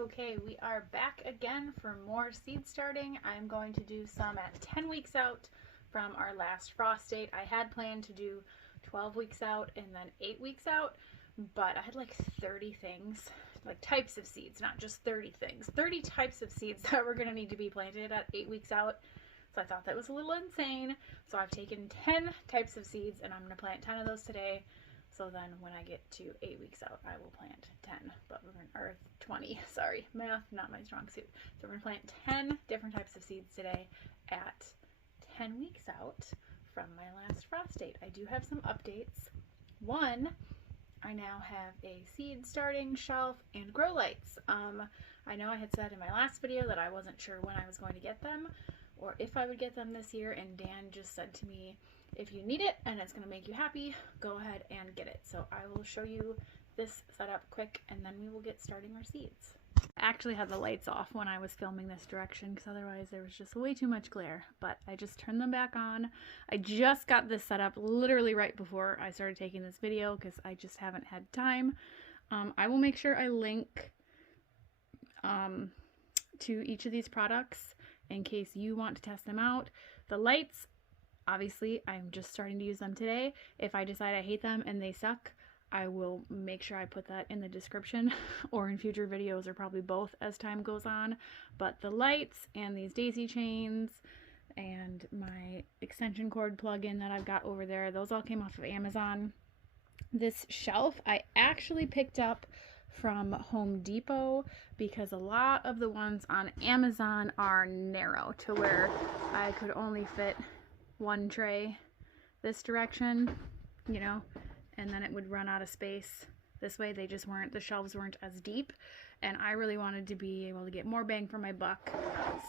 Okay, we are back again for more seed starting. I'm going to do some at 10 weeks out from our last frost date. I had planned to do 12 weeks out and then 8 weeks out, but I had like 30 things, like types of seeds, not just 30 things, 30 types of seeds that were going to need to be planted at 8 weeks out. So I thought that was a little insane. So I've taken 10 types of seeds and I'm going to plant 10 of those today. So then when I get to 8 weeks out, I will plant 10, but we're going to, or 20, sorry, math, not my strong suit. So we're going to plant 10 different types of seeds today at 10 weeks out from my last frost date. I do have some updates. One, I now have a seed starting shelf and grow lights. I know I had said in my last video that I wasn't sure when I was going to get them or if I would get them this year, and Dan just said to me, if you need it and it's going to make you happy, go ahead and get it. So I will show you this setup quick and then we will get starting our seeds. I actually had the lights off when I was filming this direction because otherwise there was just way too much glare, but I just turned them back on. I just got this set up literally right before I started taking this video because I just haven't had time. I will make sure I link to each of these products in case you want to test them out. The lights, obviously, I'm just starting to use them today. If I decide I hate them and they suck, I will make sure I put that in the description or in future videos, or probably both as time goes on. But the lights and these daisy chains and my extension cord plug-in that I've got over there, those all came off of Amazon. This shelf I actually picked up from Home Depot because a lot of the ones on Amazon are narrow to where I could only fit one tray this direction, you know, and then it would run out of space. This way they just weren't, the shelves weren't as deep, and I really wanted to be able to get more bang for my buck,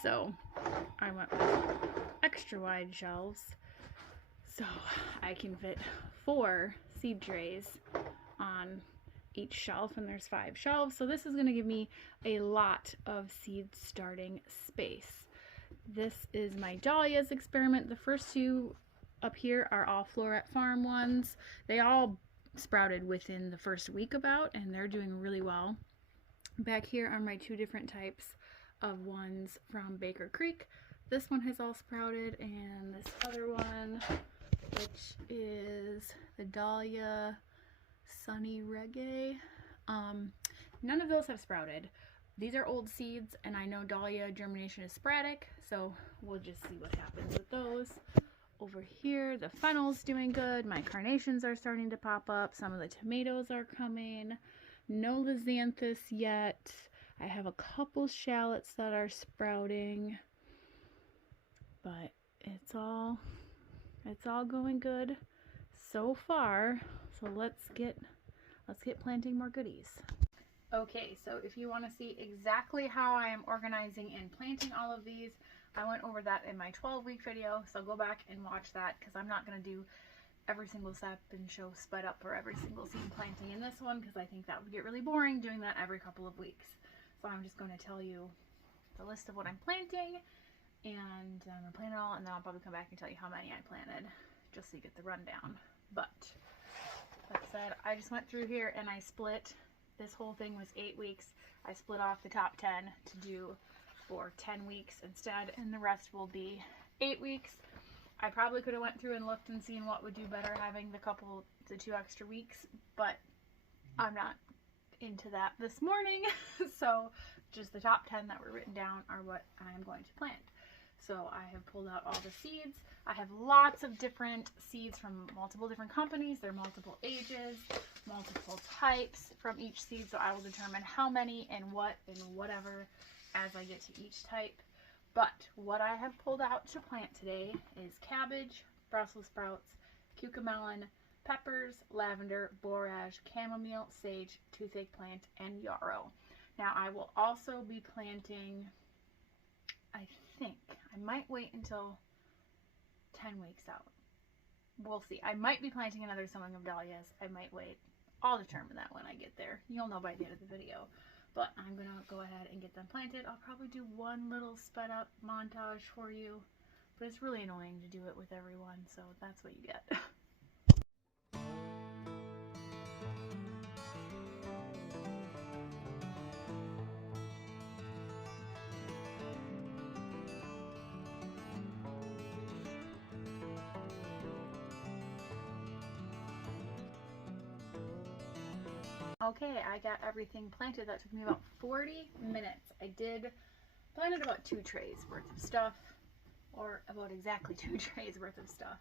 so I went with extra wide shelves so I can fit 4 seed trays on each shelf, and there's 5 shelves, so this is going to give me a lot of seed starting space. This is my dahlias experiment. The first 2 up here are all Floret Farm ones. They all sprouted within the first week about, and they're doing really well. Back here are my 2 different types of ones from Baker Creek. This one has all sprouted, and this other one, which is the Dahlia Sunny Reggae. None of those have sprouted. These are old seeds, and I know dahlia germination is sporadic, so we'll just see what happens with those. Over here, the fennel's doing good. My carnations are starting to pop up. Some of the tomatoes are coming. No lizanthus yet. I have a couple shallots that are sprouting, but it's all going good so far. So let's get planting more goodies. Okay, so if you want to see exactly how I am organizing and planting all of these, I went over that in my 12-week video, so go back and watch that because I'm not going to do every single step and show sped up for every single seed planting in this one because I think that would get really boring doing that every couple of weeks. So I'm just going to tell you the list of what I'm planting, and I'm going to plant it all, and then I'll probably come back and tell you how many I planted just so you get the rundown. But that said, I just went through here and I split. This whole thing was 8 weeks. I split off the top 10 to do for 10 weeks instead, and the rest will be 8 weeks. I probably could have went through and looked and seen what would do better having the 2 extra weeks, but I'm not into that this morning. So just the top 10 that were written down are what I'm going to plant. So I have pulled out all the seeds. I have lots of different seeds from multiple different companies. They're multiple ages, multiple types from each seed. So I will determine how many and what and whatever as I get to each type. But what I have pulled out to plant today is cabbage, Brussels sprouts, cucamelon, peppers, lavender, borage, chamomile, sage, toothache plant, and yarrow. Now I will also be planting, I think, I might wait until 10 weeks out. We'll see. I might be planting another sowing of dahlias. I might wait. I'll determine that when I get there. You'll know by the end of the video. But I'm going to go ahead and get them planted. I'll probably do one little sped up montage for you. But it's really annoying to do it with everyone, so that's what you get. Okay, I got everything planted. That took me about 40 minutes. I did planted about 2 trays worth of stuff, or about exactly 2 trays worth of stuff.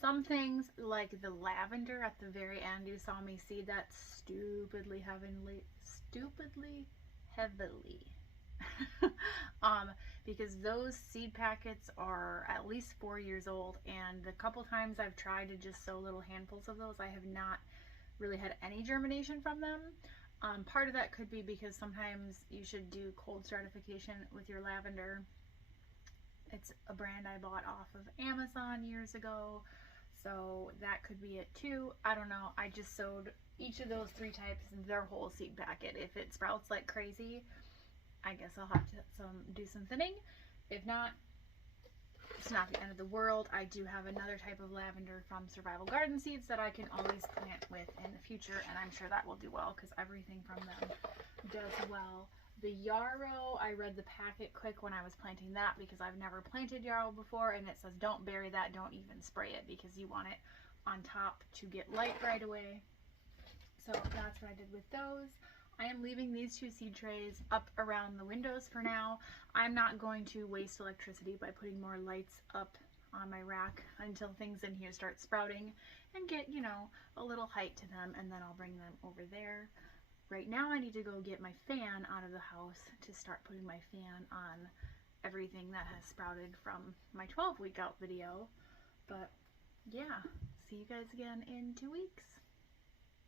Some things like the lavender at the very end, you saw me seed that stupidly heavily, because those seed packets are at least 4 years old, and the couple times I've tried to just sow little handfuls of those, I have not really had any germination from them. Part of that could be because sometimes you should do cold stratification with your lavender. It's a brand I bought off of Amazon years ago, so that could be it too. I don't know. I just sowed each of those 3 types in their whole seed packet. If it sprouts like crazy, I guess I'll have to do some thinning. If not, it's not the end of the world. I do have another type of lavender from Survival Garden Seeds that I can always plant with in the future, and I'm sure that will do well because everything from them does well. The yarrow, I read the packet quick when I was planting that because I've never planted yarrow before, and it says don't bury that, don't even spray it because you want it on top to get light right away. So that's what I did with those. I am leaving these 2 seed trays up around the windows for now. I'm not going to waste electricity by putting more lights up on my rack until things in here start sprouting and get, you know, a little height to them, and then I'll bring them over there. Right now I need to go get my fan out of the house to start putting my fan on everything that has sprouted from my 12-week out video. But yeah, see you guys again in 2 weeks.